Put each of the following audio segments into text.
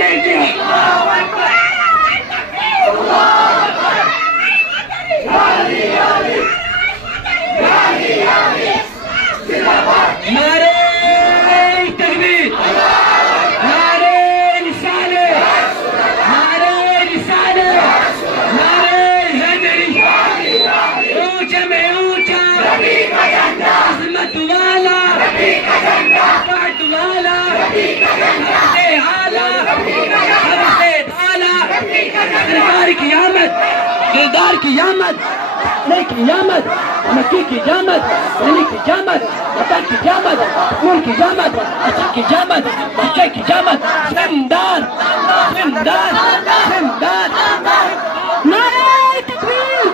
देखिए नारे तकबीर, नारे रिसाले, नारे रिसाले, नारे हैदरी, ऊंचे में ऊंचा अजमत वाला, काट वाला, सबसे आला, सबसे आला, सरकार की आमद, दिलदार की आमद, नहीं की आमद, मक्की की जामद, अली की जामद, वतन की जामद, फूल की जामद, अच्छा की जामद, बच्चे की जामद, सिमदार, सिमदार, सिमदार, नारे तकबीर,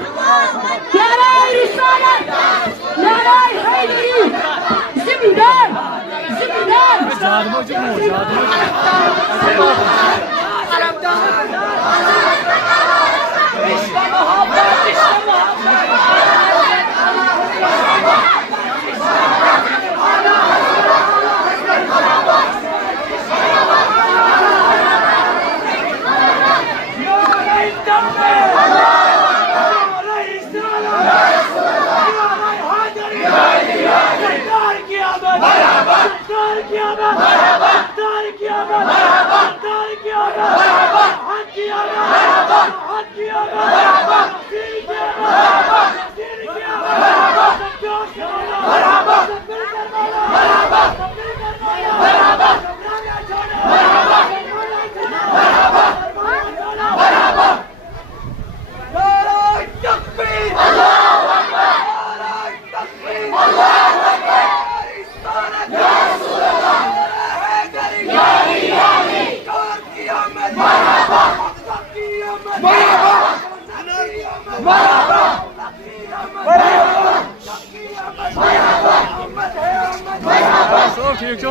नारे रिसालत, नारे हैदरी, सिमदार, सिमदार, ठीक छो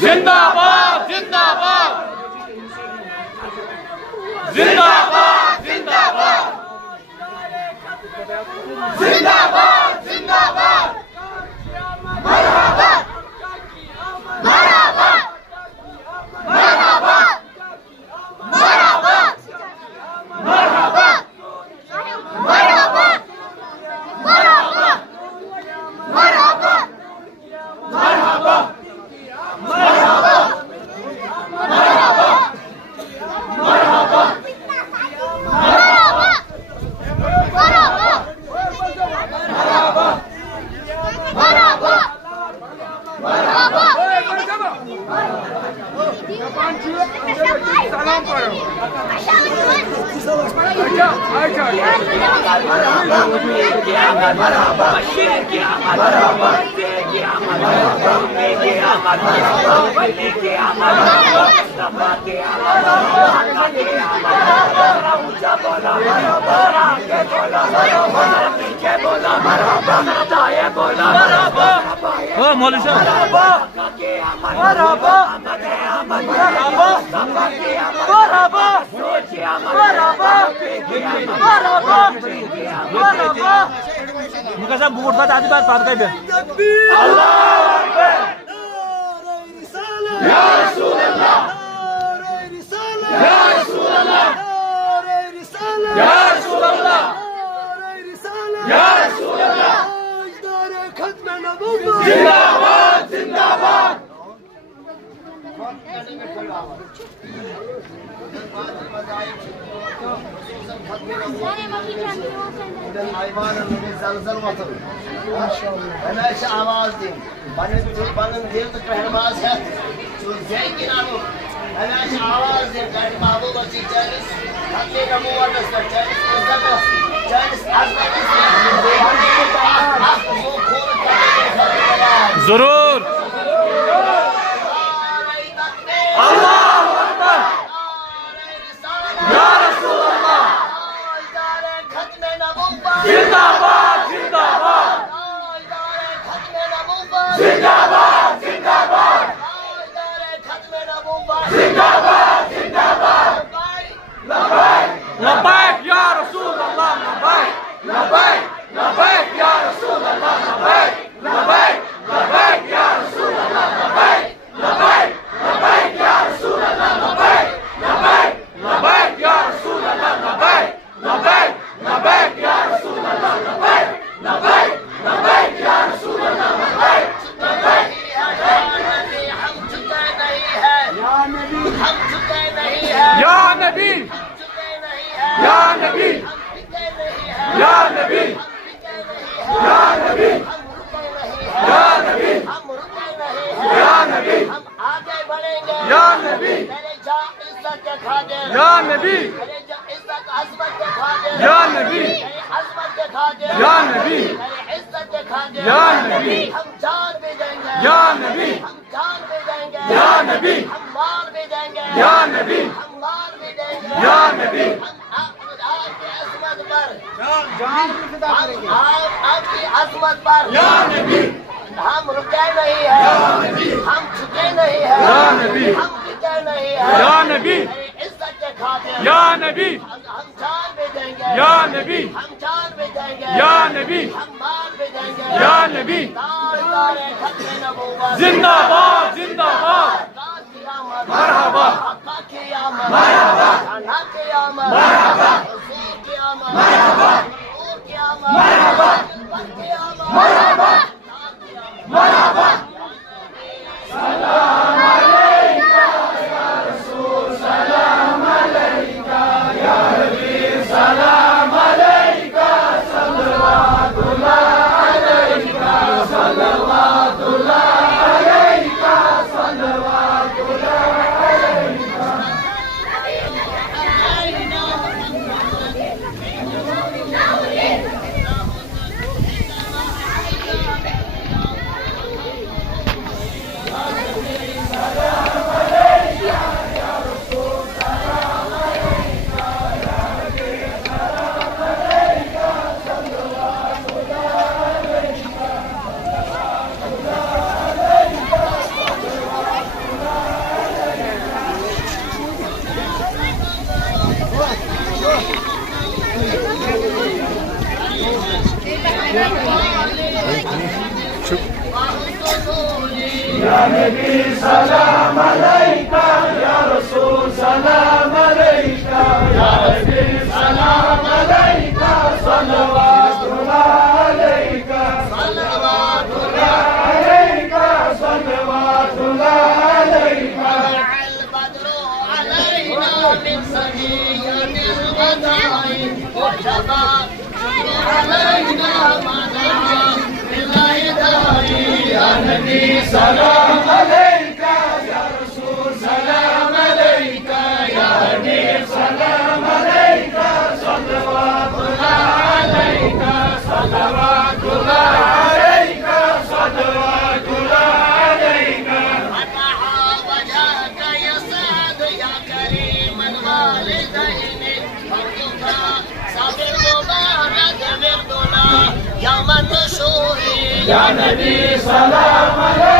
जिंदाबाद जिंदाबाद जिंदाबाद जिंदाबाद जिंदाबाद जिंदाबाद मरहबा मरहबा मरहबा मरहबा मरहबा मरहबा मरहबा मरहबा मरहबा सलाम करो मौलवी साहब मरहबा मरहबा मरहबा मरहबा मुका साहब बूट था आधी बात बात कर दे अल्लाह अकबर या रसूल अल्लाह या रसूल अल्लाह या रसूल अल्लाह या रसूल अल्लाह जिंदाबाद जिंदाबाद आवाज दिन दिल तो पहलवाज है आवाज दिन महबूब जरूर जिंदाबाद जिंदाबाद जिंदाबाद जिंदाबाद जिंदाबाद जिंदाबाद लब्बैक या रसूल अल्लाह लब्बैक लब्बैक लब्बैक या रसूल अल्लाह लब्बैक लब्बैक लब्बैक या रसूल अल्लाह लब्बैक लब्बैक लब्बैक या रसूल अल्लाह लब्बैक लब्बैक लब्बैक या रसूल अल्लाह लब्बैक लब्बैक लब्बैक या रसूल अल्लाह लब्बैक लब्बैक लब्बैक या रसूल अल्लाह लब्बैक लब्बैक या नबी या नबी या नबी या नबी या नबी या नबी हम आगे बढ़ेंगे या नबी इज्जत के खातिर या नबी इज्जत अजमत के खातिर या नबी अजमत के खातिर या नबी इज्जत के खातिर या नबी हम जान भी देंगे या नबी हम जान भी देंगे या नबी हम माल भी देंगे या नबी हम माल भी देंगे या नबी हम आपकी अजमत पर आपकी अजमत पर या नबी हम रुके नहीं है हम झुके नहीं है या नबी हम टिके नहीं है या नबी इज्जत के खातिर या नबी हम जान भी देंगे या नबी हम जान भी देंगे या नबी हम माल भी देंगे या नबी तारे खत्म नबूवत जिंदाबाद जिंदाबाद मरहबा मरहबा मरहबा मरहबा मरहबा मरहबा मरहबा सलाम अलैका या रसूल सलाम अलैका या हबीब सलाम अलैका सल्लल्लाहु अलैका सल्लल्लाहु अलैका सल्लल्लाहु अलैका या नबी सलाम अलैका या रसूल सलाम अलैका या हबीब सलाम अलैका सल्लल्लाहु अलैका सल्लल्लाहु अलैका सल्लल्लाहु अलैका البدر علينا من ثنيات الوداع وجب علينا ما دعا بالله داعي या नबी सलाम अलैका या रसूल सलाम अलैका या हबीब सलाम अलैका सल्लल्लाहु अलैका सल्लल्लाहु अलैका सल्लल्लाहु अलैका فتح وجهك يا سعد يا كريم الوالدين فرجك صابر مبارك بالدنا يوم النشور या नबी सलाम अलैका